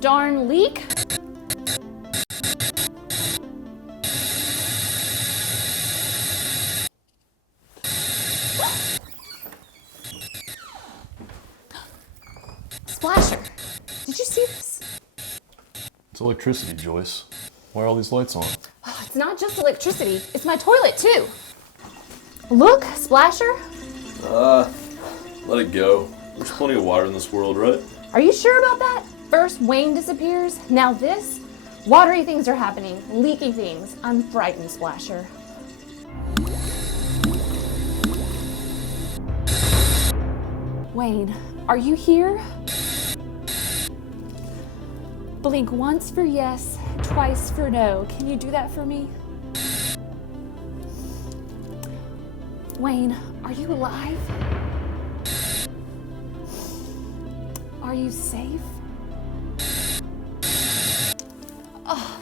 darn leak? Splasher, did you see this? It's electricity, Joyce. Why are all these lights on? It's not just electricity, it's my toilet too. Look, Splasher. Let it go. There's plenty of water in this world, right? Are you sure about that? First Wayne disappears, now this? Watery things are happening, leaky things. I'm frightened, Splasher. Wayne, are you here? Blink once for yes, twice for no. Can you do that for me? Wayne, are you alive? Are you safe? Oh.